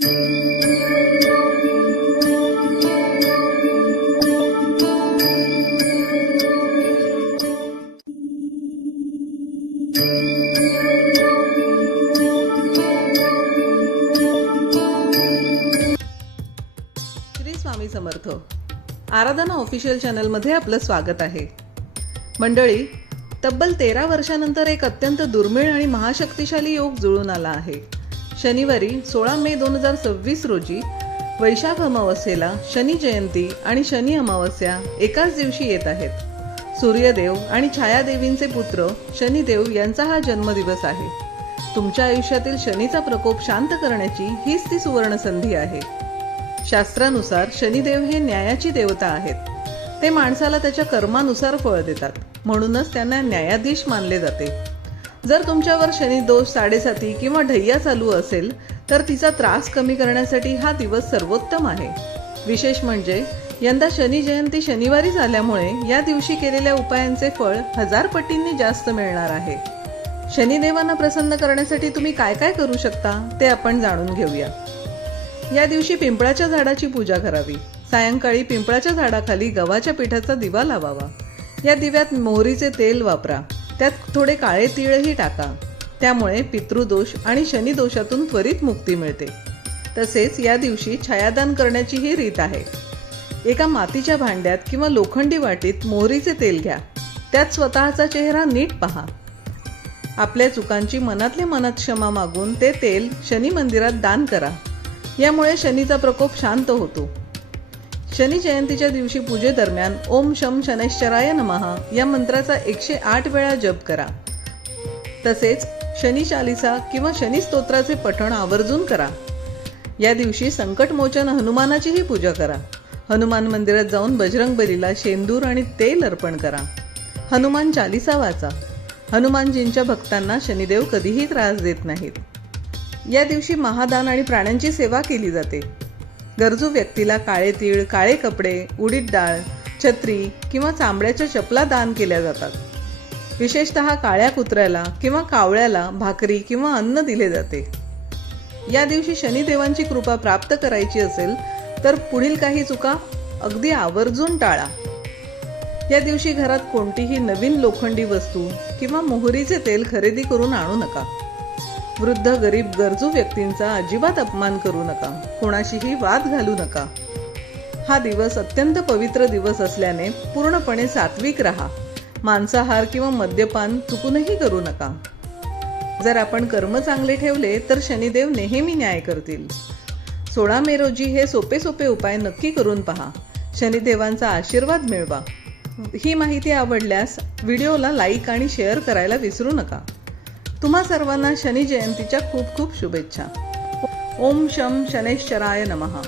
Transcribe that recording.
श्री स्वामी समर्थ आराधना official चॅनलमध्ये आपलं स्वागत आहे। मंडळी, तब्बल 13 वर्षानंतर एक अत्यंत दुर्मिळ आणि महाशक्तिशाली योग जुळून आला आहे। शनिवारी 16 मे 2026 रोजी वैशाख अमावस्येला शनी जयंती आणि शनी अमावस्या एकाच दिवशी येत आहेत। सूर्यदेव आणि छायादेवींचे पुत्र शनिदेव यांचा हा जन्मदिवस आहे। तुमच्या आयुष्यातील शनीचा प्रकोप शांत करण्याची हीच ती सुवर्ण संधी आहे। शास्त्रानुसार शनिदेव हे न्यायाची देवता आहेत। ते माणसाला त्याच्या कर्मानुसार फळ देतात, म्हणूनच त्यांना न्यायाधीश मानले जाते। जर तुमच्यावर शनी दोष, साडेसाती किंवा ढय्या चालू असेल तर तिचा त्रास कमी करण्यासाठी हा दिवस सर्वोत्तम आहे। विशेष म्हणजे यंदा शनी जयंती शनिवारी झाल्यामुळे या दिवशी केलेल्या उपायांचे फळ 1000 पटींनी जास्त मिळणार आहे। शनिदेवांना प्रसन्न करण्यासाठी तुम्ही काय काय करू शकता ते आपण जाणून घेऊया। या दिवशी पिंपळाच्या झाडाची पूजा करावी। सायंकाळी पिंपळाच्या झाडाखाली गव्हाच्या पिठाचा दिवा लावावा। या दिव्यात मोहरीचे तेल वापरा, त्यात थोडे काळे तीळही टाका। त्यामुळे पितृदोष आणि शनी दोषातून त्वरित मुक्ती मिळते। तसेच या दिवशी छायादान करण्याची ही रीत आहे। एका मातीच्या भांड्यात किंवा लोखंडी वाटीत मोहरीचे तेल घ्या, त्यात स्वतःचा चेहरा नीट पहा। आपल्या चुकांची मनातल्या मनात क्षमा मागून ते तेल शनी मंदिरात दान करा। यामुळे शनीचा प्रकोप शांत होतो। शनी जयंतीच्या दिवशी पूजेदरम्यान ओम शम शनैश्चराय नमः या मंत्राचा 108 वेळा जप करा। तसेच शनी चालीसा किंवा शनी स्तोत्राचे पठण आवर्जून करा। या दिवशी संकटमोचन हनुमानाचीही पूजा करा। हनुमान मंदिरात जाऊन बजरंगबलीला शेंदूर आणि तेल अर्पण करा। हनुमान चालीसा वाचा। हनुमानजींच्या भक्तांना शनिदेव कधीही त्रास देत नाहीत। या दिवशी महादान आणि प्राण्यांची सेवा केली जाते। गरजू व्यक्तीला काळे तीळ, काळे कपडे, उडीद डाळ, छत्री किंवा चांबड्याच्या चपला दान केल्या जातात। विशेषतः काळ्या कुत्र्याला किंवा कावळ्याला भाकरी किंवा अन्न दिले जाते। या दिवशी शनिदेवांची कृपा प्राप्त करायची असेल तर पुढील काही चुका अगदी आवर्जून टाळा। या दिवशी घरात कोणतीही नवीन लोखंडी वस्तू किंवा मोहरीचे तेल खरेदी करून आणू नका। वृद्ध, गरीब, गरजू व्यक्तींचा अजिबात अपमान करू नका। कोणाशीही वाद घालू नका। हा दिवस अत्यंत पवित्र दिवस असल्याने पूर्णपणे सात्विक राहा। मांसाहार किंवा मद्यपान चुकूनही करू नका। जर आपण कर्म चांगले ठेवले तर शनिदेव नेहमी न्याय करतील। 16 मे रोजी हे सोपे उपाय नक्की करून पहा। शनिदेवांचा आशीर्वाद मिळवा। ही माहिती आवडल्यास व्हिडिओला लाईक आणि शेअर करायला विसरू नका। तुम्हा सर्वांना शनी जयंतीच्या खूप खूप शुभेच्छा। ओम शम शनैश्चराय नमः।